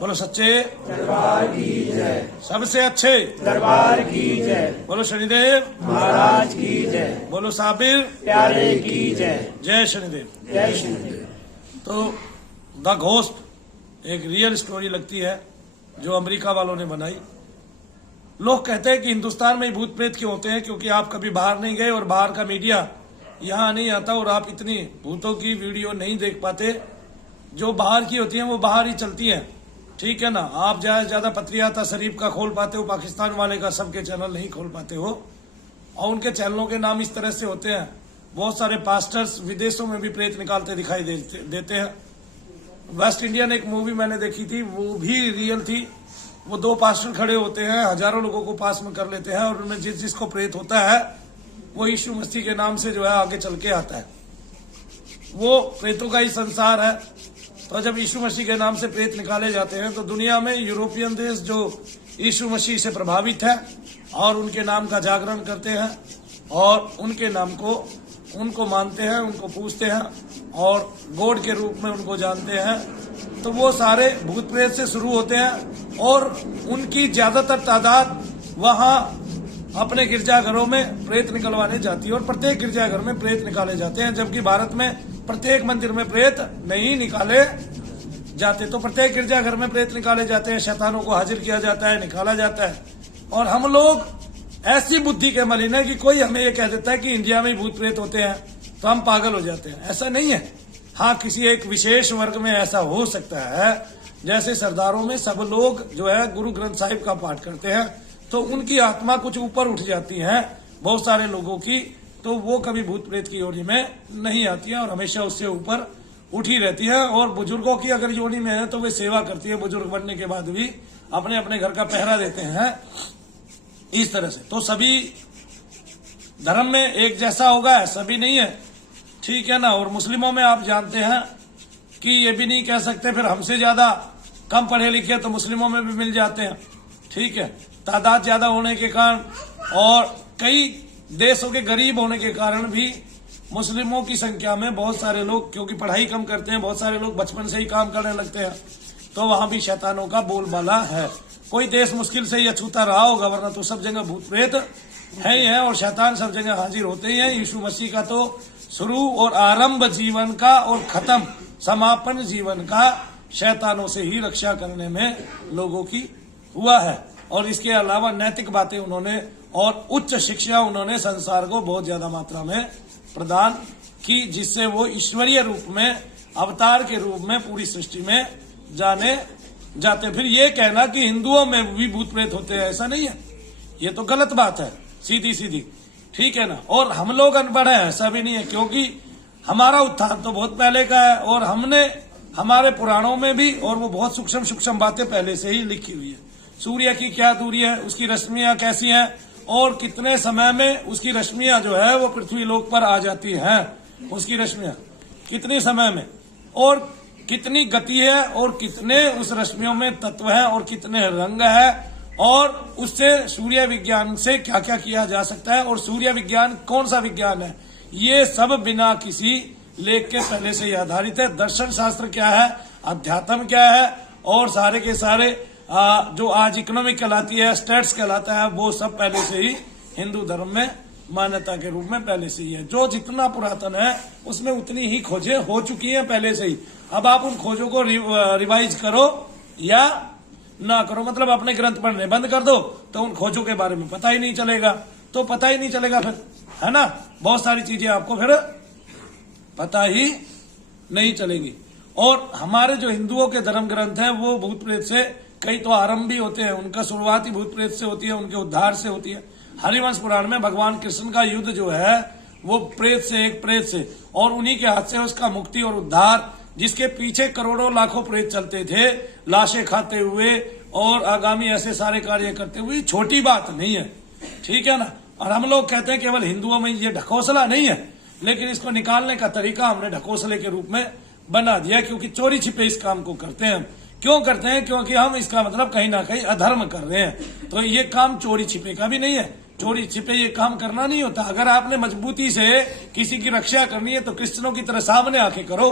बोलो सच्चे दरबार की जय। सबसे अच्छे दरबार की जय। बोलो शनिदेव महाराज की जय। बोलो साबिर प्यारे की जय। जय शनिदेव। जय शनिदेव। तो द घोस्ट एक रियल स्टोरी लगती है जो अमेरिका वालों ने बनाई। लोग कहते हैं कि हिंदुस्तान में ही भूत प्रेत क्यों होते हैं, क्योंकि आप कभी बाहर नहीं गए और बाहर का मीडिया यहाँ नहीं आता और आप इतनी भूतों की वीडियो नहीं देख पाते। जो बाहर की होती हैं वो बाहर ही चलती हैं, ठीक है ना। आप ज्यादा पत्रियाता शरीफ का खोल पाते हो, पाकिस्तान वाले का सबके चैनल नहीं खोल पाते हो। और उनके चैनलों के नाम इस तरह से होते हैं। बहुत सारे पास्टर्स विदेशों में भी प्रेत निकालते दिखाई देते हैं। वेस्ट इंडियन एक मूवी मैंने देखी थी, वो भी रियल थी। वो दो पास्टर खड़े होते हैं, हजारों लोगों को पास में कर लेते हैं और उनमें जिसको प्रेत होता है वो यीशु मसीह के नाम से जो है आगे चल के आता है। वो प्रेतों का ही संसार है। तो जब यीशु मसीह के नाम से प्रेत निकाले जाते हैं तो दुनिया में यूरोपियन देश जो यीशु मसीह से प्रभावित है और उनके नाम का जागरण करते हैं और उनके नाम को उनको मानते हैं, उनको पूजते हैं और गॉड के रूप में उनको जानते हैं, तो वो सारे भूत प्रेत से शुरू होते हैं और उनकी ज्यादातर तादाद वहां अपने गिरजाघरों में प्रेत निकलवाने जाती है और प्रत्येक गिरजाघर में प्रेत निकाले जाते हैं। जबकि भारत में प्रत्येक मंदिर में प्रेत नहीं निकाले जाते। तो प्रत्येक गिरजाघर में प्रेत निकाले जाते हैं, शैतानों को हाजिर किया जाता है, निकाला जाता है। और हम लोग ऐसी बुद्धि के मलिन है कि कोई हमें ये कह देता है कि इंडिया में भूत प्रेत होते हैं तो हम पागल हो जाते हैं। ऐसा नहीं है। हाँ, किसी एक विशेष वर्ग में ऐसा हो सकता है, जैसे सरदारों में सब लोग जो है गुरु ग्रंथ साहिब का पाठ करते हैं तो उनकी आत्मा कुछ ऊपर उठ जाती है बहुत सारे लोगों की, तो वो कभी भूत प्रेत की योनि में नहीं आती है और हमेशा उससे ऊपर उठी रहती है। और बुजुर्गों की अगर योनि में है तो वे सेवा करती है, बुजुर्ग बनने के बाद भी अपने अपने घर का पहरा देते हैं इस तरह से। तो सभी धर्म में एक जैसा होगा ऐसा भी नहीं है, ठीक है ना। और मुस्लिमों में आप जानते हैं कि ये भी नहीं कह सकते फिर हमसे ज्यादा कम पढ़े लिखे तो मुस्लिमों में भी मिल जाते हैं, ठीक है। तादाद ज्यादा होने के कारण और कई देशों के गरीब होने के कारण भी मुस्लिमों की संख्या में बहुत सारे लोग, क्योंकि पढ़ाई कम करते हैं, बहुत सारे लोग बचपन से ही काम करने लगते हैं, तो वहां भी शैतानों का बोलबाला है। कोई देश मुश्किल से ही अछूता रहा होगा, वरना तो सब जगह भूत प्रेत है ही है और शैतान सब जगह हाजिर होते ही हैं। यीशु मसीह का तो शुरू और आरंभ जीवन का और खत्म समापन जीवन का शैतानों से ही रक्षा करने में लोगों की हुआ है। और इसके अलावा नैतिक बातें उन्होंने और उच्च शिक्षा उन्होंने संसार को बहुत ज्यादा मात्रा में प्रदान की, जिससे वो ईश्वरीय रूप में, अवतार के रूप में पूरी सृष्टि में जाने जाते। फिर ये कहना कि हिंदुओं में भी भूत प्रेत होते हैं, ऐसा नहीं है। ये तो गलत बात है, सीधी सीधी, ठीक है ना। और हम लोग अनपढ़ हैं, ऐसा भी नहीं है, क्योंकि हमारा उत्थान तो बहुत पहले का है और हमने हमारे पुराणों में भी, और वो बहुत सूक्ष्म सूक्ष्म बातें पहले से ही लिखी हुई है। सूर्य की क्या दूरी है, उसकी रश्मियां कैसी हैं और कितने समय में उसकी रश्मियां जो है वो पृथ्वी लोक पर आ जाती हैं, उसकी रश्मियां कितने समय में और कितनी गति है और कितने उस रश्मियों में तत्व है और कितने रंग है और उससे सूर्य विज्ञान से क्या क्या किया जा सकता है और सूर्य विज्ञान कौन सा विज्ञान है, ये सब बिना किसी लेख के पहले से ही आधारित है। दर्शन शास्त्र क्या है, अध्यात्म क्या है और सारे के सारे जो आज इकोनॉमिक कहलाती है, स्टेट्स कहलाता है, वो सब पहले से ही हिंदू धर्म में मान्यता के रूप में पहले से ही है। जो जितना पुरातन है उसमें उतनी ही खोजें हो चुकी हैं पहले से ही। अब आप उन खोजों को रिवाइज करो या ना करो, मतलब अपने ग्रंथ पढ़ने बंद कर दो तो उन खोजों के बारे में पता ही नहीं चलेगा, तो पता ही नहीं चलेगा फिर, है ना। बहुत सारी चीजें आपको फिर पता ही नहीं चलेगी। और हमारे जो हिंदुओं के धर्म ग्रंथ हैं वो भूत प्रेत से कई तो आरंभ भी होते हैं, उनका शुरुआत ही भूत प्रेत से होती है, उनके उद्धार से होती है। हरिवंश पुराण में भगवान कृष्ण का युद्ध जो है वो प्रेत से, एक प्रेत से, और उन्हीं के हाथ से उसका मुक्ति और उद्धार, जिसके पीछे करोड़ों लाखों प्रेत चलते थे लाशें खाते हुए और आगामी ऐसे सारे कार्य करते हुए, छोटी बात नहीं है, ठीक है ना। और हम लोग कहते हैं केवल हिंदुओं में ये ढकोसला नहीं है, लेकिन इसको निकालने का तरीका हमने ढकोसले के रूप में बना दिया, क्योंकि चोरी छिपे इस काम को करते हैं। क्यों करते हैं? क्योंकि हम इसका मतलब कहीं ना कहीं अधर्म कर रहे हैं। तो ये काम चोरी छिपे का भी नहीं है, चोरी छिपे ये काम करना नहीं होता। अगर आपने मजबूती से किसी की रक्षा करनी है तो क्रिश्चियनों की तरह सामने आके करो,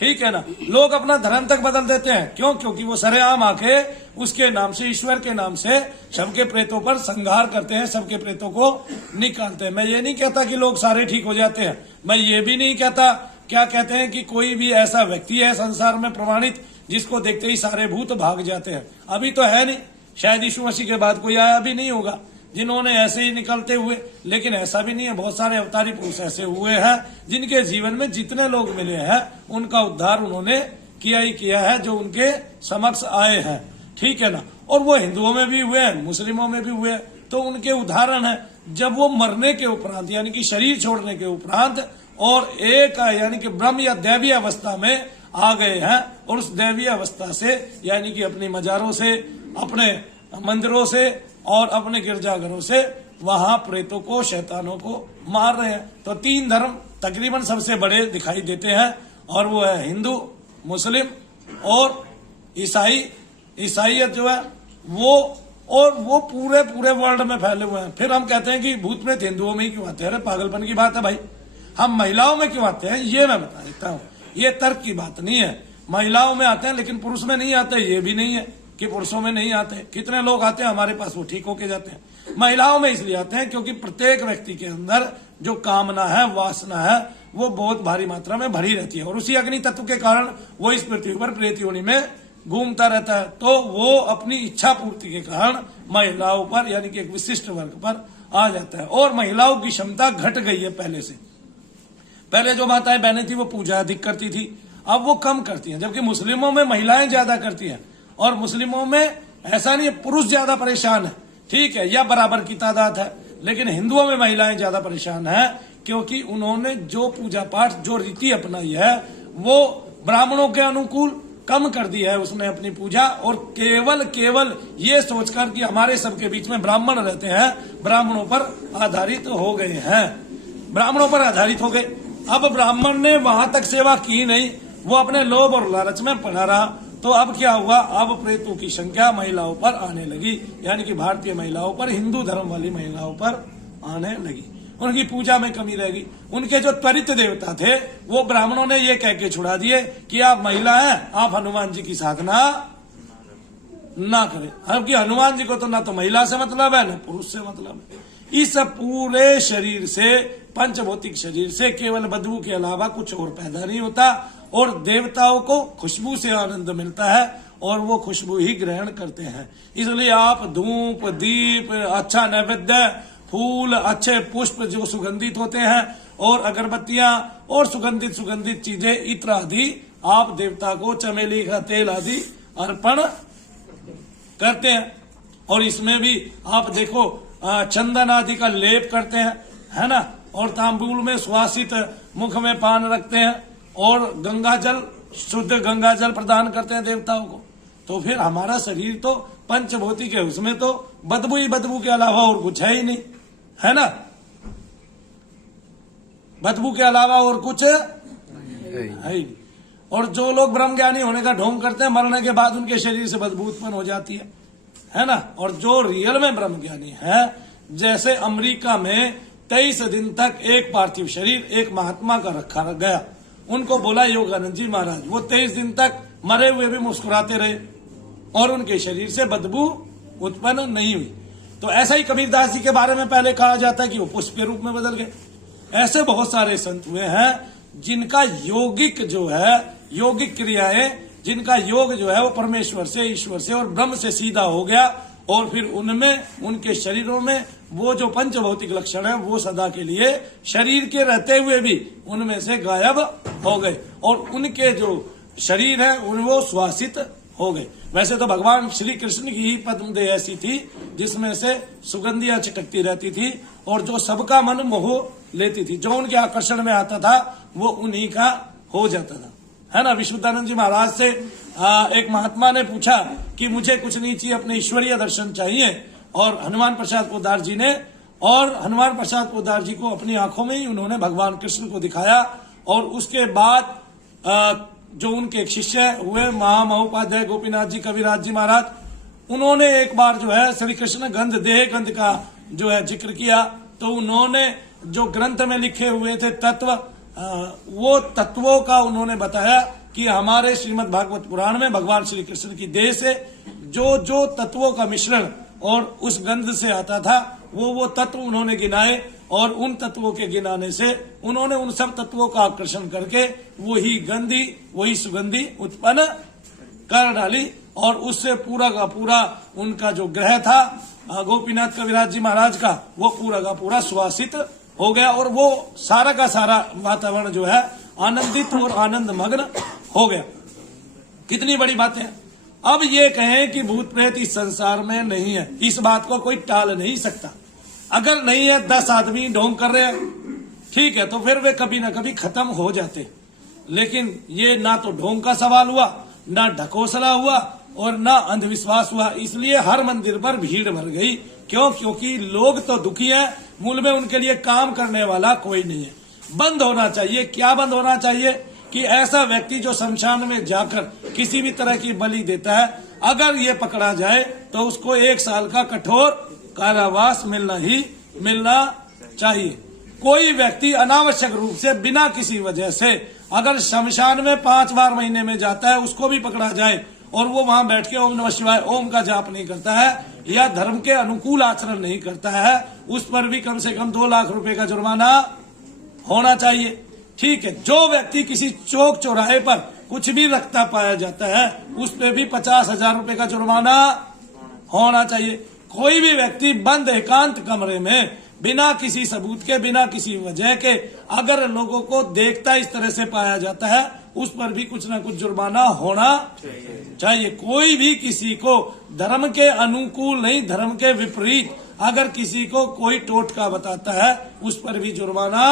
ठीक है ना। लोग अपना धर्म तक बदल देते हैं, क्यों? क्योंकि वो सरेआम आके उसके नाम से, ईश्वर के नाम से सबके प्रेतों पर संहार करते हैं, सबके प्रेतों को निकालते हैं। मैं ये नहीं कहता कि लोग सारे ठीक हो जाते हैं, मैं ये भी नहीं कहता, क्या कहते हैं कि कोई भी ऐसा व्यक्ति है संसार में प्रमाणित जिसको देखते ही सारे भूत भाग जाते हैं। अभी तो है नहीं, शायद यीशु मसीह के बाद कोई आया भी नहीं होगा जिन्होंने ऐसे ही निकलते हुए, लेकिन ऐसा भी नहीं है। बहुत सारे अवतारी पुरुष ऐसे हुए हैं जिनके जीवन में जितने लोग मिले हैं उनका उद्धार उन्होंने किया ही किया है, जो उनके समक्ष आए हैं, ठीक है ना। और वो हिंदुओं में भी हुए हैं, मुस्लिमों में भी हुए हैं। तो उनके उदाहरण है जब वो मरने के उपरांत, यानी कि शरीर छोड़ने के उपरांत, और एक यानी कि ब्रह्म या दैवीय अवस्था में आ गए हैं, और उस दैवीय अवस्था से यानी कि अपनी मजारों से, अपने मंदिरों से और अपने गिरजाघरों से वहां प्रेतों को, शैतानों को मार रहे हैं। तो 3 धर्म तकरीबन सबसे बड़े दिखाई देते हैं, और वो है हिंदू, मुस्लिम और ईसाई। ईसाईयत जो है वो, और वो पूरे पूरे वर्ल्ड में फैले हुए हैं। फिर हम कहते हैं कि भूत प्रेत हिंदुओं में ही क्यों आते हैं? अरे पागलपन की बात है भाई। हम महिलाओं में क्यों आते हैं ये मैं बता देता हूँ। ये तर्क की बात नहीं है। महिलाओं में आते हैं लेकिन पुरुष में नहीं आते, ये भी नहीं है कि पुरुषों में नहीं आते। कितने लोग आते हैं हमारे पास, वो ठीक होके जाते हैं। महिलाओं में इसलिए आते हैं क्योंकि प्रत्येक व्यक्ति के अंदर जो कामना है, वासना है, वो बहुत भारी मात्रा में भरी रहती है, और उसी अग्नि तत्व के कारण वो इस पृथ्वी पर प्रेत योनि में घूमता रहता है। तो वो अपनी इच्छा पूर्ति के कारण महिलाओं पर, यानी कि एक विशिष्ट वर्ग पर आ जाता है। और महिलाओं की क्षमता घट गई है पहले से। पहले जो माताएं बहनें थी वो पूजा अधिक करती थी, अब वो कम करती हैं। जबकि मुस्लिमों में महिलाएं ज्यादा करती हैं, और मुस्लिमों में ऐसा नहीं है पुरुष ज्यादा परेशान है, ठीक है, या बराबर की तादाद है। लेकिन हिंदुओं में महिलाएं ज्यादा परेशान है, क्योंकि उन्होंने जो पूजा पाठ, जो रीति अपनाई है, वो ब्राह्मणों के अनुकूल कम कर दी है उसने अपनी पूजा, और केवल ये सोचकर कि हमारे सबके बीच में ब्राह्मण रहते हैं, ब्राह्मणों पर आधारित हो गए हैं, ब्राह्मणों पर आधारित हो गए। अब ब्राह्मण ने वहां तक सेवा की नहीं, वो अपने लोभ और लालच में पड़ा रहा। तो अब क्या हुआ? अब प्रेतों की संख्या महिलाओं पर आने लगी, यानी कि भारतीय महिलाओं पर, हिंदू धर्म वाली महिलाओं पर आने लगी। उनकी पूजा में कमी रहेगी। उनके जो त्वरित देवता थे वो ब्राह्मणों ने ये कह के छुड़ा दिए कि आप महिला हैं, आप हनुमान जी की साधना ना करें। जबकि हनुमान जी को तो ना तो महिला से मतलब है, ना पुरुष से मतलब है। इस पूरे शरीर से, पंचभौतिक शरीर से, केवल बदबू के अलावा कुछ और पैदा नहीं होता, और देवताओं को खुशबू से आनंद मिलता है, और वो खुशबू ही ग्रहण करते हैं। इसलिए आप धूप, दीप, अच्छा नैवेद्य, फूल, अच्छे पुष्प जो सुगंधित होते हैं, और अगरबत्तियां और सुगंधित चीजें, इत्र आदि आप देवता को, चमेली का तेल आदि अर्पण करते हैं। और इसमें भी आप देखो चंदन आदि का लेप करते हैं, है ना, और तांबूल में सुवासित मुख में पान रखते हैं, और गंगा जल, शुद्ध गंगा जल प्रदान करते हैं देवताओं को। तो फिर हमारा शरीर तो पंचभौतिक है, उसमें तो बदबू ही बदबू के अलावा और कुछ है ही नहीं, है ना, बदबू के अलावा और कुछ है ही नहीं। और जो लोग ब्रह्मज्ञानी होने का ढोंग करते हैं, मरने के बाद उनके शरीर से बदबू उत्पन्न हो जाती है ना। और जो रियल में ब्रह्मज्ञानी है, जैसे अमेरिका में 23 दिन तक एक पार्थिव शरीर एक महात्मा का रखा गया, उनको बोला योगानंद जी महाराज, वो 23 दिन तक मरे हुए भी मुस्कुराते रहे, और उनके शरीर से बदबू उत्पन्न नहीं हुई। तो ऐसा ही कबीरदास जी के बारे में पहले कहा जाता है कि वो पुष्प के रूप में बदल गए। ऐसे बहुत सारे संत हुए हैं जिनका यौगिक जो है, यौगिक क्रियाएं, जिनका योग जो है वो परमेश्वर से, ईश्वर से और ब्रह्म से सीधा हो गया, और फिर उनमें, उनके शरीरों में वो जो पंचभौतिक लक्षण है वो सदा के लिए शरीर के रहते हुए भी उनमें से गायब हो गए, और उनके जो शरीर है वो श्वासित हो गए। वैसे तो भगवान श्री कृष्ण की ही पद्मदेह ऐसी थी जिसमें से सुगंधियां छिटकती रहती थी, और जो सबका मन मोह लेती थी, जो उनके आकर्षण में आता था वो उन्हीं का हो जाता था, है ना। विश्वदानंद जी महाराज से एक महात्मा ने पूछा कि मुझे कुछ नहीं चाहिए, अपने ईश्वरीय दर्शन चाहिए, और हनुमान प्रसाद पोद्दार जी ने, और हनुमान प्रसाद पोद्दार जी को अपनी आंखों में ही उन्होंने भगवान कृष्ण को दिखाया। और उसके बाद जो उनके एक शिष्य हुए महामहोपाध्याय गोपीनाथ जी कविराज जी महाराज, उन्होंने एक बार जो है श्री कृष्ण गंध, देह गंध का जो है जिक्र किया, तो उन्होंने जो ग्रंथ में लिखे हुए थे तत्व, वो तत्वों का उन्होंने बताया कि हमारे श्रीमद् भागवत पुराण में भगवान श्री कृष्ण की देह से जो जो तत्वों का मिश्रण और उस गंध से आता था वो तत्व उन्होंने गिनाए, और उन तत्वों के गिनाने से उन्होंने उन सब तत्वों का आकर्षण करके वही गंधी वही सुगंधी उत्पन्न कर डाली, और उससे पूरा का पूरा उनका जो ग्रह था गोपीनाथ कविराज जी महाराज का, वो पूरा का पूरा सुवासित हो गया, और वो सारा का सारा वातावरण जो है आनंदित और आनंद मग्न हो गया। कितनी बड़ी बात है। अब ये कहें कि भूत प्रेत इस संसार में नहीं है, इस बात को कोई टाल नहीं सकता। अगर नहीं है, 10 आदमी ढोंग कर रहे हैं, ठीक है, तो फिर वे कभी ना कभी खत्म हो जाते। लेकिन ये ना तो ढोंग का सवाल हुआ, ना ढकोसला हुआ, और ना अंधविश्वास हुआ। इसलिए हर मंदिर पर भीड़ भर गई। क्यों? क्योंकि लोग तो दुखी हैं, मूल में उनके लिए काम करने वाला कोई नहीं है। बंद होना चाहिए। क्या बंद होना चाहिए? कि ऐसा व्यक्ति जो शमशान में जाकर किसी भी तरह की बलि देता है, अगर ये पकड़ा जाए तो उसको 1 साल का कठोर कारावास मिलना चाहिए। कोई व्यक्ति अनावश्यक रूप से बिना किसी वजह से अगर शमशान में 5 बार महीने में जाता है, उसको भी पकड़ा जाए और वो वहां बैठ के ओम नमः शिवाय ओम का जाप नहीं करता है या धर्म के अनुकूल आचरण नहीं करता है, उस पर भी कम से कम 2 लाख रुपए का जुर्माना होना चाहिए। ठीक है। जो व्यक्ति किसी चौक चौराहे पर कुछ भी रखता पाया जाता है, उस पर भी 50,000 रुपए का जुर्माना होना चाहिए। कोई भी व्यक्ति बंद एकांत कमरे में बिना किसी सबूत के, बिना किसी वजह के अगर लोगों को देखता इस तरह से पाया जाता है, उस पर भी कुछ ना कुछ जुर्माना होना चाहिए। कोई भी किसी को धर्म के अनुकूल नहीं, धर्म के विपरीत अगर किसी को कोई टोटका बताता है, उस पर भी जुर्माना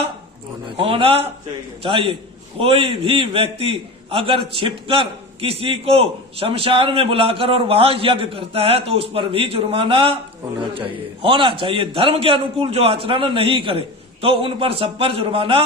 होना चाहिए। कोई भी व्यक्ति अगर छिपकर किसी को शमशान में बुलाकर और वहां यज्ञ करता है, तो उस पर भी जुर्माना होना चाहिए। धर्म के अनुकूल जो आचरण नहीं करे, तो उन पर सब पर जुर्माना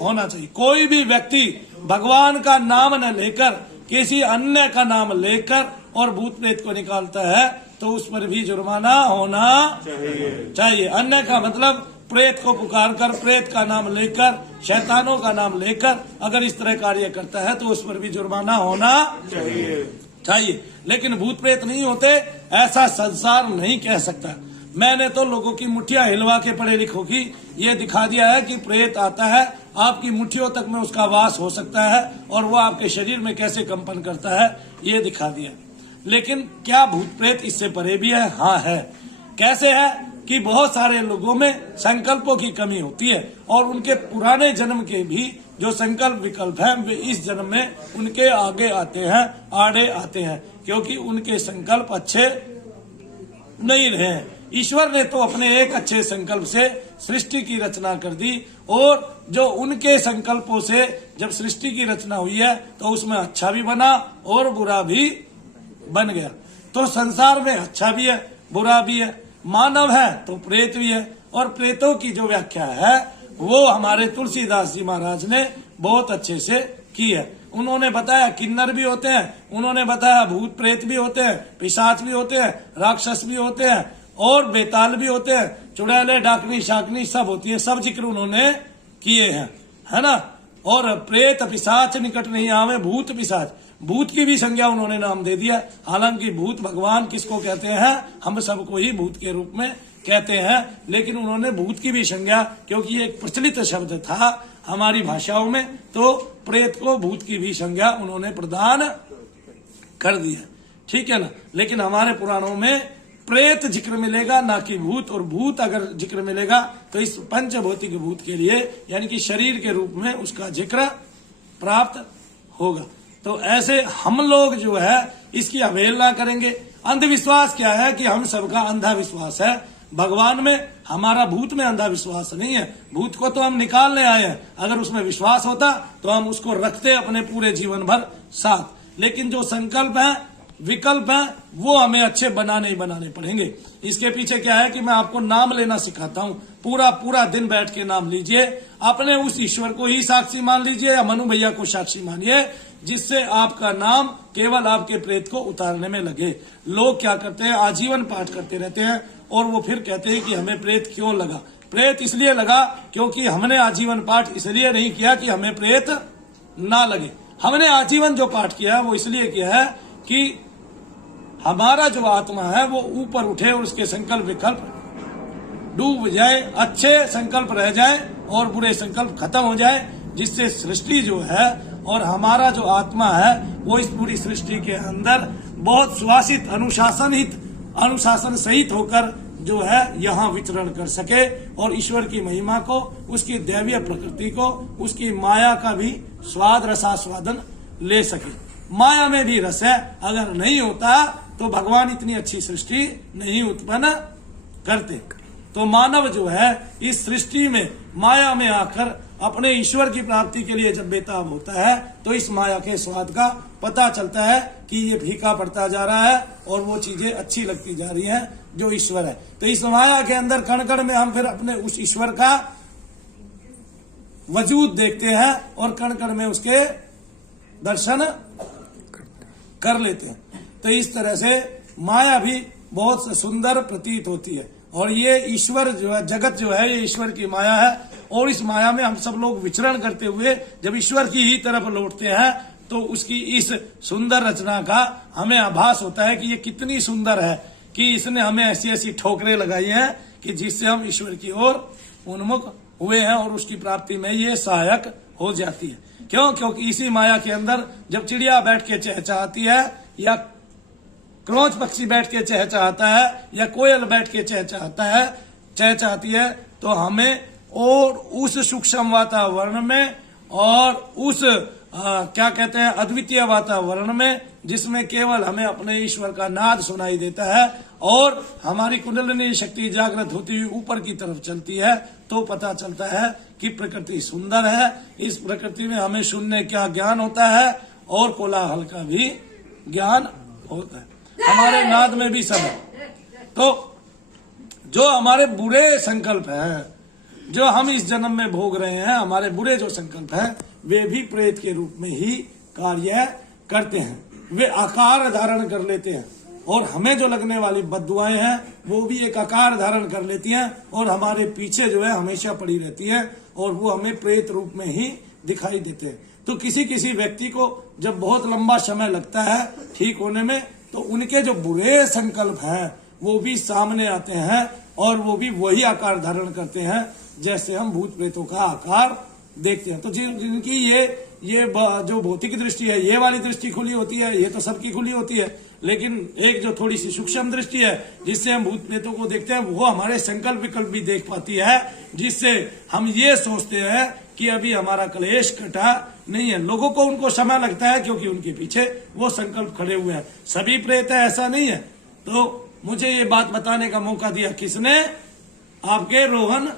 होना चाहिए। कोई भी व्यक्ति भगवान का नाम न लेकर किसी अन्य का नाम लेकर और भूत प्रेत को निकालता है, तो उस पर भी जुर्माना होना चाहिए। अन्य का मतलब प्रेत को पुकार कर, प्रेत का नाम लेकर, शैतानों का नाम लेकर अगर इस तरह कार्य करता है, तो उस पर भी जुर्माना होना चाहिए। लेकिन भूत प्रेत नहीं होते, ऐसा संसार नहीं कह सकता। मैंने तो लोगों की मुठ्ठियां हिलवा के पढ़े लिखों की ये दिखा दिया है कि प्रेत आता है, आपकी मुट्ठियों तक में उसका वास हो सकता है और वो आपके शरीर में कैसे कंपन करता है, ये दिखा दिया। लेकिन क्या भूत प्रेत इससे परे भी है? हाँ है। कैसे है? कि बहुत सारे लोगों में संकल्पों की कमी होती है और उनके पुराने जन्म के भी जो संकल्प विकल्प हैं, वे इस जन्म में उनके आगे आते हैं, आड़े आते हैं, क्योंकि उनके संकल्प अच्छे नहीं रहे हैं। ईश्वर ने तो अपने एक अच्छे संकल्प से सृष्टि की रचना कर दी, और जो उनके संकल्पों से जब सृष्टि की रचना हुई है, तो उसमें अच्छा भी बना और बुरा भी बन गया। तो संसार में अच्छा भी है, बुरा भी है, मानव है तो प्रेत भी है। और प्रेतों की जो व्याख्या है, वो हमारे तुलसीदास जी महाराज ने बहुत अच्छे से की है। उन्होंने बताया किन्नर भी होते हैं, उन्होंने बताया भूत प्रेत भी होते हैं, पिशाच भी होते हैं, राक्षस भी होते हैं और बेताल भी होते हैं, चुड़ैले, डाकनी, शाकनी सब होती है। सब जिक्र उन्होंने किए हैं, है ना। और प्रेत पिशाच निकट नहीं आवे, भूत पिशाच, भूत की भी संज्ञा उन्होंने नाम दे दिया। हालांकि भूत भगवान किसको कहते हैं? हम सबको ही भूत के रूप में कहते हैं, लेकिन उन्होंने भूत की भी संज्ञा, क्योंकि ये एक प्रचलित शब्द था हमारी भाषाओं में, तो प्रेत को भूत की भी संज्ञा उन्होंने प्रदान कर दिया। ठीक है ना। लेकिन हमारे पुराणों में प्रेत जिक्र मिलेगा, ना कि भूत। और भूत अगर जिक्र मिलेगा तो इस पंचभौतिक भूत के लिए, यानी कि शरीर के रूप में उसका जिक्र प्राप्त होगा। तो ऐसे हम लोग जो है इसकी अवहेलना करेंगे। अंधविश्वास क्या है? कि हम सबका अंधा विश्वास है भगवान में, हमारा भूत में अंधा विश्वास नहीं है। भूत को तो हम निकालने आए हैं, अगर उसमें विश्वास होता तो हम उसको रखते अपने पूरे जीवन भर साथ। लेकिन जो संकल्प है, विकल्प है, वो हमें अच्छे बनाने पड़ेंगे। इसके पीछे क्या है कि मैं आपको नाम लेना सिखाता हूँ। पूरा दिन बैठ के नाम लीजिए, अपने उस ईश्वर को ही साक्षी मान लीजिए या मनु भैया को साक्षी मानिए, जिससे आपका नाम केवल आपके प्रेत को उतारने में लगे। लोग क्या करते हैं, आजीवन पाठ करते रहते हैं और वो फिर कहते हैं कि हमें प्रेत क्यों लगा। प्रेत इसलिए लगा क्योंकि हमने आजीवन पाठ इसलिए नहीं किया कि हमें प्रेत ना लगे। हमने आजीवन जो पाठ किया वो इसलिए किया है कि हमारा जो आत्मा है वो ऊपर उठे और उसके संकल्प विकल्प डूब जाए, अच्छे संकल्प रह जाए और बुरे संकल्प खत्म हो जाए, जिससे सृष्टि जो है और हमारा जो आत्मा है वो इस पूरी सृष्टि के अंदर बहुत सुवासित अनुशासन सहित होकर जो है यहाँ विचरण कर सके और ईश्वर की महिमा को, उसकी दैवीय प्रकृति को, उसकी माया का भी स्वाद रसास्वादन ले सके। माया में भी रस है, अगर नहीं होता तो भगवान इतनी अच्छी सृष्टि नहीं उत्पन्न करते। तो मानव जो है इस सृष्टि में माया में आकर अपने ईश्वर की प्राप्ति के लिए जब बेताब होता है तो इस माया के स्वाद का पता चलता है कि ये फीका पड़ता जा रहा है और वो चीजें अच्छी लगती जा रही हैं जो ईश्वर है। तो इस माया के अंदर कण कण में हम फिर अपने उस ईश्वर का वजूद देखते हैं और कण कण में उसके दर्शन कर लेते हैं। तो इस तरह से माया भी बहुत सुंदर प्रतीत होती है और ये ईश्वर जो है, जगत जो है, ये ईश्वर की माया है और इस माया में हम सब लोग विचरण करते हुए जब ईश्वर की ही तरफ लौटते हैं तो उसकी इस सुंदर रचना का हमें आभास होता है कि ये कितनी सुंदर है कि इसने हमें ऐसी ऐसी ठोकरें लगाई हैं कि जिससे हम ईश्वर की ओर उन्मुख हुए हैं और उसकी प्राप्ति में ये सहायक हो जाती है। क्यों? क्योंकि इसी माया के अंदर जब चिड़िया बैठ के चहचहाती है या क्रोच पक्षी बैठ के चहचहाता है या कोयल बैठ के चहचहाती है तो हमें और उस सूक्ष्म वातावरण में और उस क्या कहते हैं अद्वितीय वातावरण में जिसमें केवल हमें अपने ईश्वर का नाद सुनाई देता है और हमारी कुंडलिनी शक्ति जागृत होती हुई ऊपर की तरफ चलती है तो पता चलता है कि प्रकृति सुंदर है। इस प्रकृति में हमें शून्य का ज्ञान होता है और कोलाहल का भी ज्ञान होता है। हमारे नाद में भी सब है। तो जो हमारे बुरे संकल्प हैं जो हम इस जन्म में भोग रहे हैं, हमारे बुरे जो संकल्प हैं वे भी प्रेत के रूप में ही कार्य करते हैं। वे आकार धारण कर लेते हैं और हमें जो लगने वाली बद्दुआएं हैं वो भी एक आकार धारण कर लेती हैं और हमारे पीछे जो है हमेशा पड़ी रहती है और वो हमें प्रेत रूप में ही दिखाई देते हैं। तो किसी किसी व्यक्ति को जब बहुत लंबा समय लगता है ठीक होने में तो उनके जो बुरे संकल्प हैं वो भी सामने आते हैं और वो भी वही आकार धारण करते हैं जैसे हम भूत प्रेतों का आकार देखते हैं। तो जिनकी ये जो भौतिक दृष्टि है ये वाली दृष्टि खुली होती है, ये तो सबकी खुली होती है, लेकिन एक जो थोड़ी सी सूक्ष्म दृष्टि है जिससे हम भूत प्रेतों को देखते हैं वो हमारे संकल्प विकल्प भी देख पाती है, जिससे हम ये सोचते हैं कि अभी हमारा क्लेश कटा नहीं है। लोगों को उनको समय लगता है क्योंकि उनके पीछे वो संकल्प खड़े हुए हैं। सभी प्रेत है ऐसा नहीं है। तो मुझे ये बात बताने का मौका दिया किसने? आपके रोहन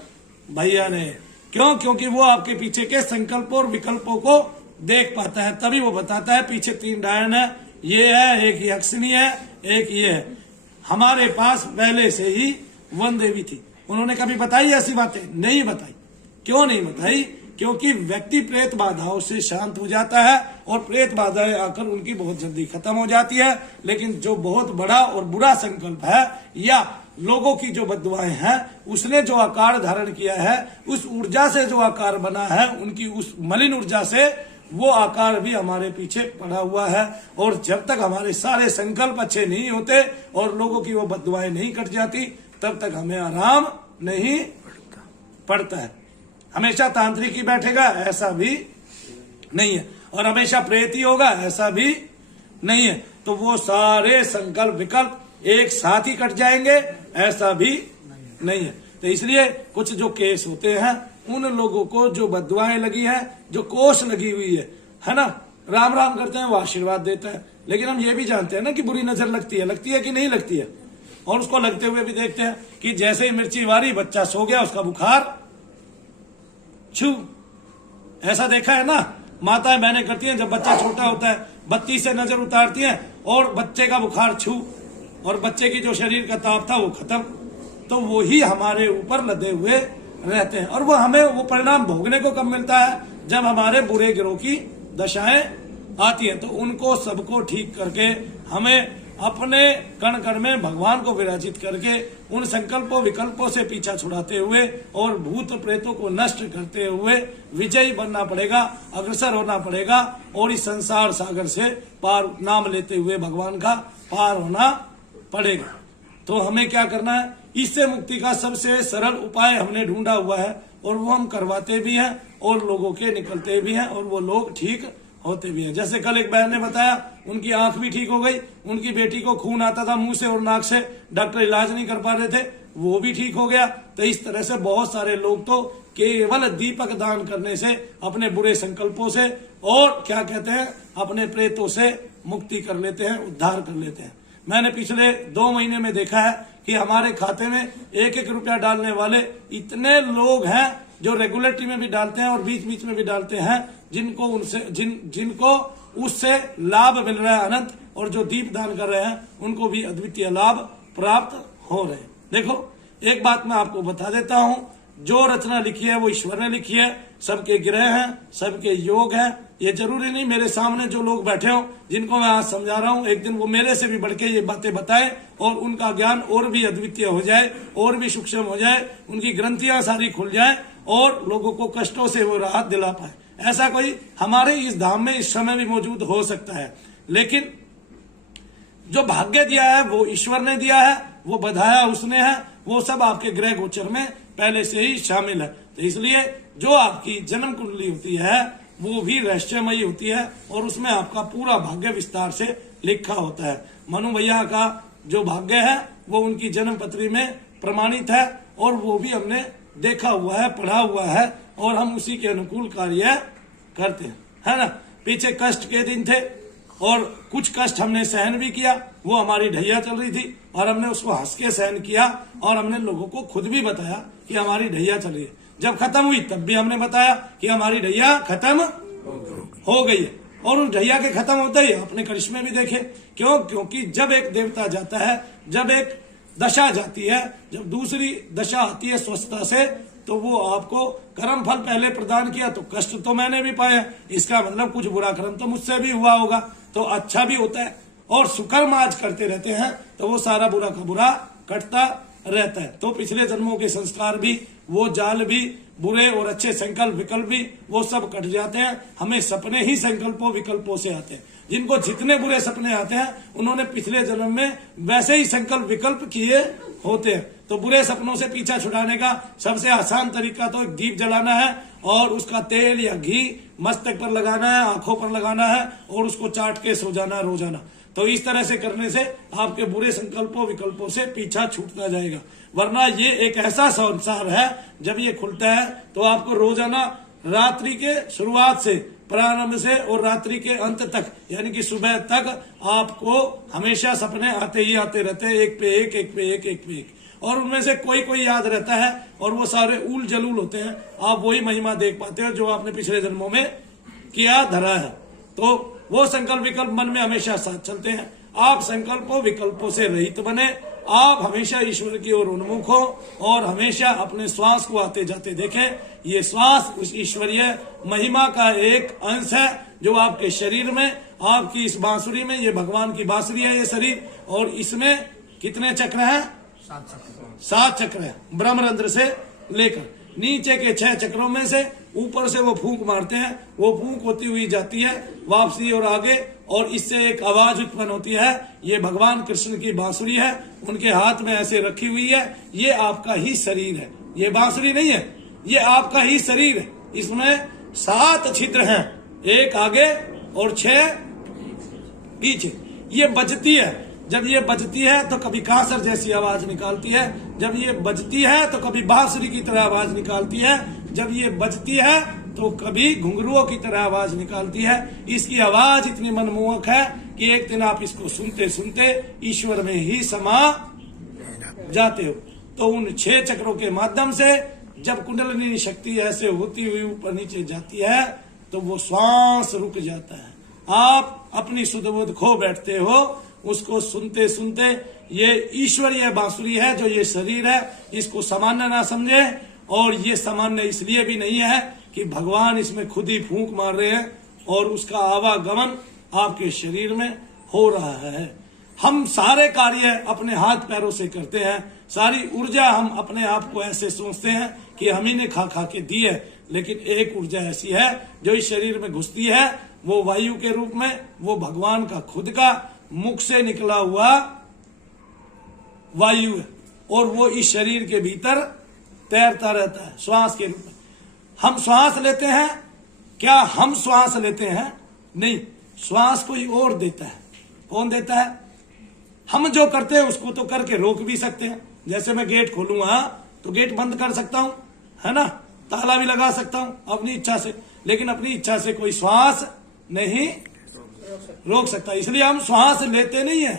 भैया ने। क्यों? क्योंकि वो आपके पीछे के संकल्पों और विकल्पों को देख पाता है, तभी वो बताता है पीछे 3 डायन है, ये है, एक यक्षिणी है, एक ये है। हमारे पास पहले से ही वन देवी थी। उन्होंने कभी बताई ऐसी बातें? नहीं बताई। क्यों नहीं बताई? क्योंकि व्यक्ति प्रेत बाधाओं से शांत हो जाता है और प्रेत बाधाएं आकर उनकी बहुत जल्दी खत्म हो जाती है। लेकिन जो बहुत बड़ा और बुरा संकल्प है या लोगों की जो बद्दुआएं हैं उसने जो आकार धारण किया है, उस ऊर्जा से जो आकार बना है, उनकी उस मलिन ऊर्जा से वो आकार भी हमारे पीछे पड़ा हुआ है। और जब तक हमारे सारे संकल्प अच्छे नहीं होते और लोगों की वो बद्दुआएं नहीं कट जाती तब तक हमें आराम नहीं पड़ता है। हमेशा तांत्रिक ही बैठेगा ऐसा भी नहीं है और हमेशा प्रेत ही होगा ऐसा भी नहीं है। तो वो सारे संकल्प विकल्प एक साथ ही कट जाएंगे ऐसा भी नहीं है। तो इसलिए कुछ जो केस होते हैं उन लोगों को जो बद्दुआएं लगी है, जो कोष लगी हुई है ना, राम राम करते हैं वो आशीर्वाद देता है। लेकिन हम ये भी जानते हैं ना कि बुरी नजर लगती है कि नहीं लगती है। और उसको लगते हुए भी देखते हैं कि जैसे ही मिर्ची वारी बच्चा सो गया उसका बुखार छू। ऐसा देखा है ना, माताएं बहनें करती हैं जब बच्चा छोटा होता है बत्ती से नजर उतारती हैं और बच्चे का बुखार छू और बच्चे की जो शरीर का ताप था वो खत्म। तो वो ही हमारे ऊपर लदे हुए रहते हैं और वो हमें वो परिणाम भोगने को कब मिलता है? जब हमारे बुरे गिरोह की दशाएं आती है, तो उनको सबको ठीक करके हमें अपने कण कण में भगवान को विराजित करके उन संकल्पों विकल्पों से पीछा छुड़ाते हुए और भूत प्रेतों को नष्ट करते हुए विजयी बनना पड़ेगा, अग्रसर होना पड़ेगा और इस संसार सागर से पार नाम लेते हुए भगवान का पार होना पड़ेगा। तो हमें क्या करना है, इससे मुक्ति का सबसे सरल उपाय हमने ढूंढा हुआ है और वो हम करवाते भी हैं और लोगों के निकलते भी हैं और वो लोग ठीक होते भी हैं। जैसे कल एक बहन ने बताया उनकी आंख भी ठीक हो गई, उनकी बेटी को खून आता था मुंह से और नाक से, डॉक्टर इलाज नहीं कर पा रहे थे, वो भी ठीक हो गया। तो इस तरह से बहुत सारे लोग तो केवल दीपक दान करने से, अपने बुरे संकल्पों से और क्या कहते हैं अपने प्रेतों से मुक्ति कर लेते हैं, उद्धार कर लेते हैं। मैंने पिछले 2 महीने में देखा है कि हमारे खाते में 1-1 रुपया डालने वाले इतने लोग हैं जो रेगुलेटरी में भी डालते हैं और बीच बीच में भी डालते हैं, जिनको उससे लाभ मिल रहा है अनंत, और जो दीप दान कर रहे हैं उनको भी अद्वितीय लाभ प्राप्त हो रहे हैं। देखो एक बात मैं आपको बता देता हूं, जो रचना लिखी है वो ईश्वर ने लिखी है, सबके ग्रह हैं, सबके योग हैं। ये जरूरी नहीं मेरे सामने जो लोग बैठे हो जिनको मैं आज समझा रहा हूं, एक दिन वो मेरे से भी बढ़ के ये बातें बताएं और उनका ज्ञान और भी अद्वितीय हो जाए और भी सूक्ष्म हो जाए, उनकी ग्रंथियां सारी खुल जाए और लोगों को कष्टों से वो राहत दिला पाए। ऐसा कोई हमारे इस धाम में इस समय भी मौजूद हो सकता है, लेकिन जो भाग्य दिया है वो ईश्वर ने दिया है, वो बधाया उसने है, वो सब आपके ग्रह गोचर में पहले से ही शामिल है। तो इसलिए जो आपकी जन्म कुंडली होती है वो भी रहस्यमयी होती है और उसमें आपका पूरा भाग्य विस्तार से लिखा होता है। मनु भैया का जो भाग्य है वो उनकी जन्म पत्री में प्रमाणित है और वो भी हमने देखा हुआ है, पढ़ा हुआ है और हम उसी के अनुकूल कार्य करते हैं, है ना। पीछे कष्ट के दिन थे और कुछ कष्ट हमने सहन भी किया, वो हमारी ढैया चल रही थी और हमने उसको हंस के सहन किया और हमने लोगों को खुद भी बताया कि हमारी ढैया चल रही है। जब खत्म हुई तब भी हमने बताया कि हमारी ढैया खत्म हो गई है और उस ढैया के खत्म होते ही अपने करिश्मे भी देखे। क्योंकि जब एक देवता जाता है, जब एक दशा जाती है, जब दूसरी दशा आती है स्वस्थता से, तो वो आपको कर्म फल पहले प्रदान किया तो कष्ट तो मैंने भी पाया, इसका मतलब कुछ बुरा कर्म तो मुझसे भी हुआ होगा, तो अच्छा भी होता है। और सुकर्म आज करते रहते हैं तो वो सारा बुरा का बुरा कटता रहता है। तो पिछले जन्मों के संस्कार भी, वो जाल भी, बुरे और अच्छे संकल्प विकल्प भी, वो सब कट जाते हैं। हमें सपने ही संकल्पों विकल्पों से आते हैं। जिनको जितने बुरे सपने आते हैं उन्होंने पिछले जन्म में वैसे ही संकल्प विकल्प किए होते हैं। तो बुरे सपनों से पीछा छुड़ाने का सबसे आसान तरीका तो एक दीप जलाना है और उसका तेल या घी मस्तक पर लगाना है, आंखों पर लगाना है और उसको चाट के सो जाना रोजाना। तो इस तरह से करने से आपके बुरे संकल्पों विकल्पों से पीछा छूटता जाएगा। वरना ये एक ऐसा संसार है, जब ये खुलता है तो आपको रोजाना रात्रि के शुरुआत से, प्रारंभ से और रात्रि के अंत तक, यानी कि सुबह तक आपको हमेशा सपने आते ही आते रहते हैं, एक पे एक, एक पे एक, एक पे एक। और उनमें से कोई कोई याद रहता है और वो सारे उल जलूल होते हैं। आप वही महिमा देख पाते हो जो आपने पिछले जन्मों में किया धरा है। तो वो संकल्प विकल्प मन में हमेशा साथ चलते हैं। आप संकल्पों विकल्पों से रहित बने, आप हमेशा ईश्वर की ओर उन्मुख हो और हमेशा अपने श्वास को आते जाते देखें। ये श्वास उस ईश्वरीय महिमा का एक अंश है जो आपके शरीर में, आपकी इस बांसुरी में, ये भगवान की बांसुरी है ये शरीर, और इसमें कितने चक्र हैं? 7 चक्र है। ब्रह्मरंध्र से लेकर नीचे के 6 चक्रों में से ऊपर से वो फूंक मारते हैं, वो फूंक होती हुई जाती है वापसी और आगे, और इससे एक आवाज उत्पन्न होती है। ये भगवान कृष्ण की बांसुरी है, उनके हाथ में ऐसे रखी हुई है। ये आपका ही शरीर है, ये बांसुरी नहीं है, ये आपका ही शरीर है। इसमें 7 छिद्र हैं, एक आगे और 6 पीछे। ये बजती है, जब ये बजती है तो कभी कांसर जैसी आवाज निकालती है, जब ये बजती है तो कभी बांसुरी की तरह आवाज निकालती है, जब ये बजती है तो कभी घुंघरुओं की तरह आवाज निकालती है। इसकी आवाज इतनी मनमोहक है कि एक दिन आप इसको सुनते सुनते ईश्वर में ही समा जाते हो। तो उन 6 चक्रों के माध्यम से जब कुंडलिनी शक्ति ऐसे होती हुई ऊपर नीचे जाती है तो वो श्वास रुक जाता है, आप अपनी सुध बुध खो बैठते हो। उसको सुनते सुनते, ये ईश्वरीय बांसुरी है जो ये शरीर है, इसको सामान्य ना समझे। और ये सामान्य इसलिए भी नहीं है कि भगवान इसमें खुद ही फूंक मार रहे हैं, और उसका आवागमन आपके शरीर में हो रहा है। हम सारे कार्य अपने हाथ पैरों से करते हैं, सारी ऊर्जा हम अपने आप को ऐसे सोचते हैं कि हम ही ने खा खा के दी है, लेकिन एक ऊर्जा ऐसी है जो इस शरीर में घुसती है, वो वायु के रूप में, वो भगवान का खुद का मुख से निकला हुआ वायु है, और वो इस शरीर के भीतर तैरता रहता है श्वास के रूप में। हम श्वास लेते हैं, क्या हम श्वास लेते हैं? नहीं, श्वास कोई और देता है। कौन देता है? हम जो करते हैं उसको तो करके रोक भी सकते हैं। जैसे मैं गेट खोलूंगा तो गेट बंद कर सकता हूं, है ना, ताला भी लगा सकता हूं अपनी इच्छा से, लेकिन अपनी इच्छा से कोई श्वास नहीं रोक सकता। इसलिए हम श्वास लेते नहीं है,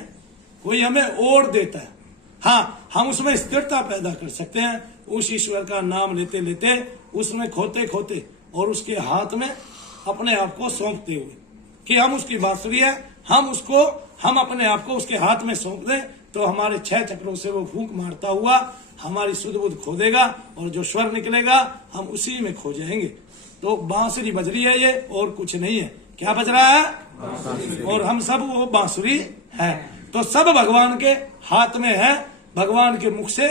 कोई हमें ओढ़ देता है। हाँ, हम उसमें स्थिरता पैदा कर सकते हैं, उस ईश्वर का नाम लेते लेते, उसमें खोते खोते, और उसके हाथ में अपने आप को सौंपते हुए कि हम उसकी बांसुरी है, हम अपने आप को उसके हाथ में सौंप दें, तो हमारे 6 चक्रों से वो फूंक मारता हुआ हमारी सुध बुध खो देगा, और जो स्वर निकलेगा हम उसी में खो जाएंगे। तो बांसुरी बज रही है ये, और कुछ नहीं है। क्या बज रहा है? और हम सब वो बांसुरी है। तो सब भगवान के हाथ में है, भगवान के मुख से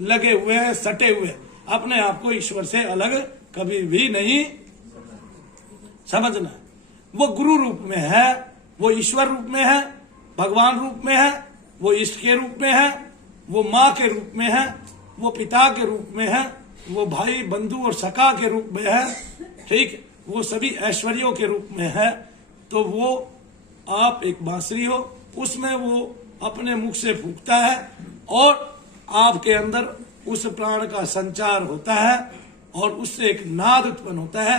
लगे हुए हैं, सटे हुए। अपने आप को ईश्वर से अलग कभी भी नहीं समझना। वो गुरु रूप में है, वो ईश्वर रूप में है, भगवान रूप में है, वो इष्ट के रूप में है, वो माँ के रूप में है, वो पिता के रूप में है, वो भाई बंधु और सखा के रूप में है, ठीक, वो सभी ऐश्वर्यों के रूप में है। तो वो आप एक बांसुरी हो, उसमें वो अपने मुख से फूंकता है, और आपके अंदर उस प्राण का संचार होता है, और उससे एक नाद उत्पन्न होता है।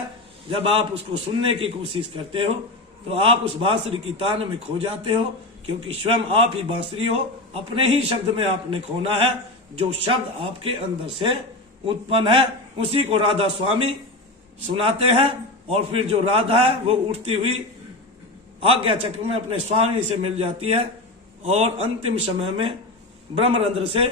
जब आप उसको सुनने की कोशिश करते हो तो आप उस बांसुरी की तान में खो जाते हो, क्योंकि स्वयं आप ही बांसुरी हो। अपने ही शब्द में आपने खोना है, जो शब्द आपके अंदर से उत्पन्न है उसी को राधा स्वामी सुनाते हैं, और फिर जो राधा है वो उठती हुई आज्ञा चक्र में अपने स्वामी से मिल जाती है, और अंतिम समय में ब्रह्मरंध्र से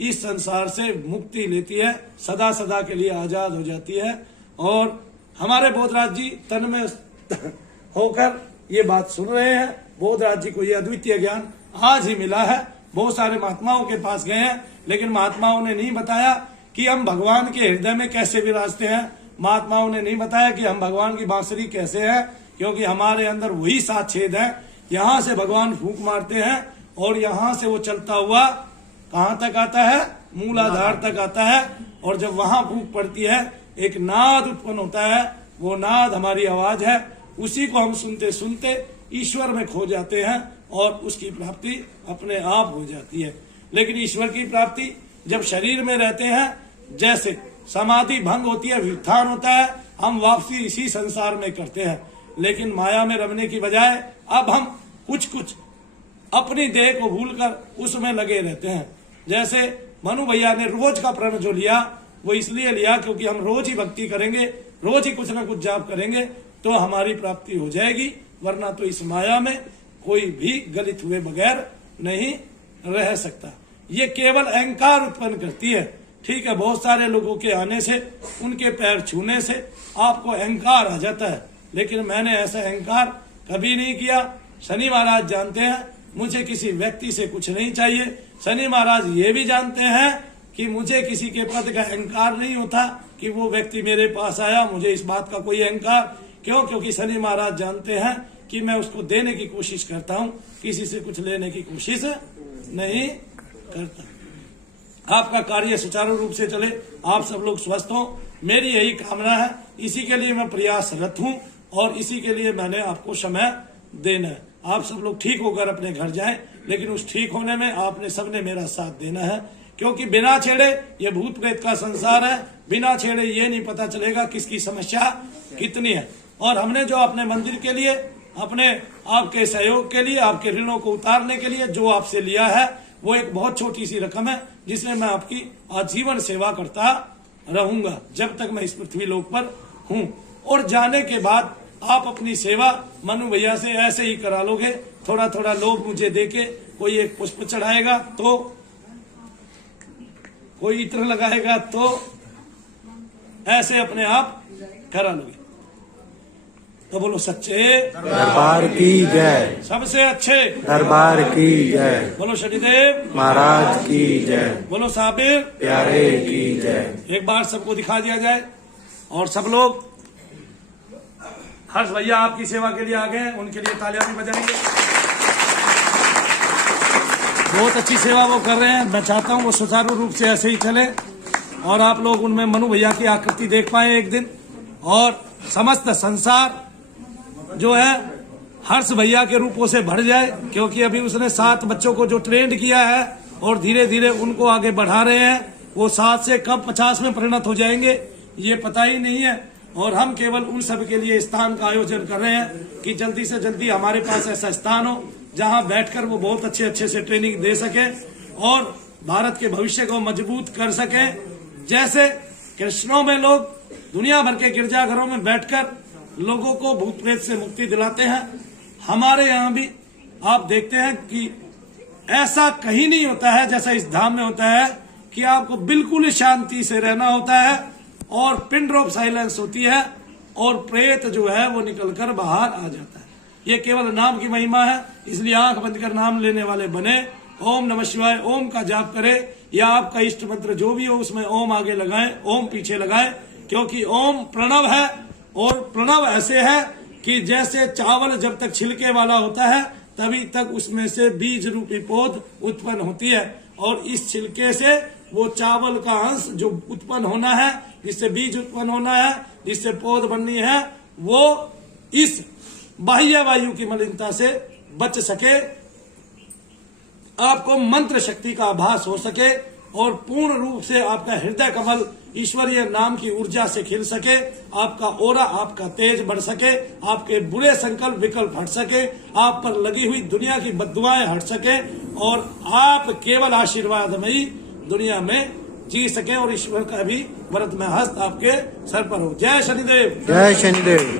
इस संसार से मुक्ति लेती है, सदा सदा के लिए आजाद हो जाती है। और हमारे बोधराज जी तन में होकर ये बात सुन रहे हैं। बोधराज जी को ये अद्वितीय ज्ञान आज ही मिला है। बहुत सारे महात्माओं के पास गए हैं, लेकिन महात्माओं ने नहीं बताया कि हम भगवान के हृदय में कैसे विराजते हैं। महात्माओं ने नहीं बताया कि हम भगवान की बांसुरी कैसे है, क्योंकि हमारे अंदर वही 7 छेद है। यहाँ से भगवान फूंक मारते हैं, और यहाँ से वो चलता हुआ कहाँ तक आता है? मूलाधार तक आता है। और जब वहां फूंक पड़ती है, एक नाद उत्पन्न होता है, वो नाद हमारी आवाज है। उसी को हम सुनते सुनते ईश्वर में खो जाते हैं, और उसकी प्राप्ति अपने आप हो जाती है। लेकिन ईश्वर की प्राप्ति जब शरीर में रहते हैं, जैसे समाधि भंग होती है, व्युत्थान होता है, हम वापसी इसी संसार में करते हैं। लेकिन माया में रमने की बजाय अब हम कुछ अपनी देह को भूलकर उसमें लगे रहते हैं। जैसे मनु भैया ने रोज का प्रण जो लिया, वो इसलिए लिया क्योंकि हम रोज ही भक्ति करेंगे, रोज ही कुछ ना कुछ जाप करेंगे तो हमारी प्राप्ति हो जाएगी, वरना तो इस माया में कोई भी गलित हुए बगैर नहीं रह सकता। ये केवल अहंकार उत्पन्न करती है। ठीक है, बहुत सारे लोगों के आने से, उनके पैर छूने से आपको अहंकार आ जाता है, लेकिन मैंने ऐसा अहंकार कभी नहीं किया। शनि महाराज जानते हैं मुझे किसी व्यक्ति से कुछ नहीं चाहिए। शनि महाराज ये भी जानते हैं कि मुझे किसी के पद का अहंकार नहीं होता कि वो व्यक्ति मेरे पास आया, मुझे इस बात का कोई अहंकार। क्यों? क्योंकि शनि महाराज जानते हैं कि मैं उसको देने की कोशिश करता हूँ, किसी से कुछ लेने की कोशिश नहीं करता। आपका कार्य सुचारू रूप से चले, आप सब लोग स्वस्थ हों, मेरी यही कामना है। इसी के लिए मैं प्रयासरत हूँ, और इसी के लिए मैंने आपको समय देना है। आप सब लोग ठीक होकर अपने घर जाएं, लेकिन उस ठीक होने में आपने सबने मेरा साथ देना है, क्योंकि बिना छेड़े ये भूत प्रेत का संसार है। बिना छेड़े ये नहीं पता चलेगा किसकी समस्या कितनी है। और हमने जो अपने मंदिर के लिए, अपने आपके सहयोग के लिए, आपके ऋणों को उतारने के लिए जो आपसे लिया है, वो एक बहुत छोटी सी रकम है, जिसमें मैं आपकी आजीवन सेवा करता रहूंगा जब तक मैं इस पृथ्वी लोक पर हूँ। और जाने के बाद आप अपनी सेवा मनु भैया से ऐसे ही करा लोगे। थोड़ा थोड़ा लोग मुझे देके, कोई एक पुष्प चढ़ाएगा तो, कोई इत्र लगाएगा तो, ऐसे अपने आप करा लोगे। तो बोलो सच्चे दरबार की जय, सबसे अच्छे दरबार की जय, बोलो शनिदेव महाराज की जय, बोलो साबिर प्यारे की जय। एक बार सबको दिखा दिया जाए और सब लोग हर्ष भैया आपकी सेवा के लिए आ गए हैं, उनके लिए तालियां भी बजाएंगे। बहुत अच्छी सेवा वो कर रहे हैं। मैं चाहता हूं वो सुचारू रूप से ऐसे ही चले और आप लोग उनमें मनु भैया की आकृति देख पाए एक दिन, और समस्त संसार जो है हर्ष भैया के रूपों से भर जाए, क्योंकि अभी उसने 7 बच्चों को जो ट्रेंड किया है और धीरे धीरे उनको आगे बढ़ा रहे हैं, वो 7 से कब 50 में परिणत हो जाएंगे ये पता ही नहीं है। और हम केवल उन सब के लिए स्थान का आयोजन कर रहे हैं कि जल्दी से जल्दी हमारे पास ऐसा स्थान हो जहां बैठकर वो बहुत अच्छे से ट्रेनिंग दे सके और भारत के भविष्य को मजबूत कर सके। जैसे कृष्णों में लोग दुनिया भर के गिरजाघरों में बैठकर लोगों को भूत प्रेत से मुक्ति दिलाते हैं, हमारे यहाँ भी आप देखते हैं कि ऐसा कहीं नहीं होता है जैसा इस धाम में होता है कि आपको बिल्कुल शांति से रहना होता है और पिन ड्रॉप साइलेंस होती है और प्रेत जो है वो निकलकर बाहर आ जाता है। ये केवल नाम की महिमा है, इसलिए आंख बंद कर नाम लेने वाले बने। ओम नमः शिवाय ओम का जाप करें, या आपका इष्ट मंत्र जो भी हो उसमें ओम आगे लगाएं, ओम पीछे लगाएं, क्योंकि ओम प्रणव है। और प्रणव ऐसे है कि जैसे चावल जब तक छिलके वाला होता है तभी तक उसमें से बीज रूपी पौध उत्पन्न होती है, और इस छिलके से वो चावल का अंश जो उत्पन्न होना है, जिससे बीज उत्पन्न होना है, जिससे पौध बननी है, वो इस बाह्य वायु की मलिनता से बच सके, आपको मंत्र शक्ति का आभास हो सके और पूर्ण रूप से आपका हृदय कमल ईश्वरीय नाम की ऊर्जा से खिल सके, आपका ओरा, आपका तेज बढ़ सके, आपके बुरे संकल्प विकल्प हट सके, आप पर लगी हुई दुनिया की बद्दुआएं हट सके और आप केवल आशीर्वादमयी दुनिया में जी सके और ईश्वर का भी वरद में हस्त आपके सर पर हो। जय शनिदेव, जय शनिदेव।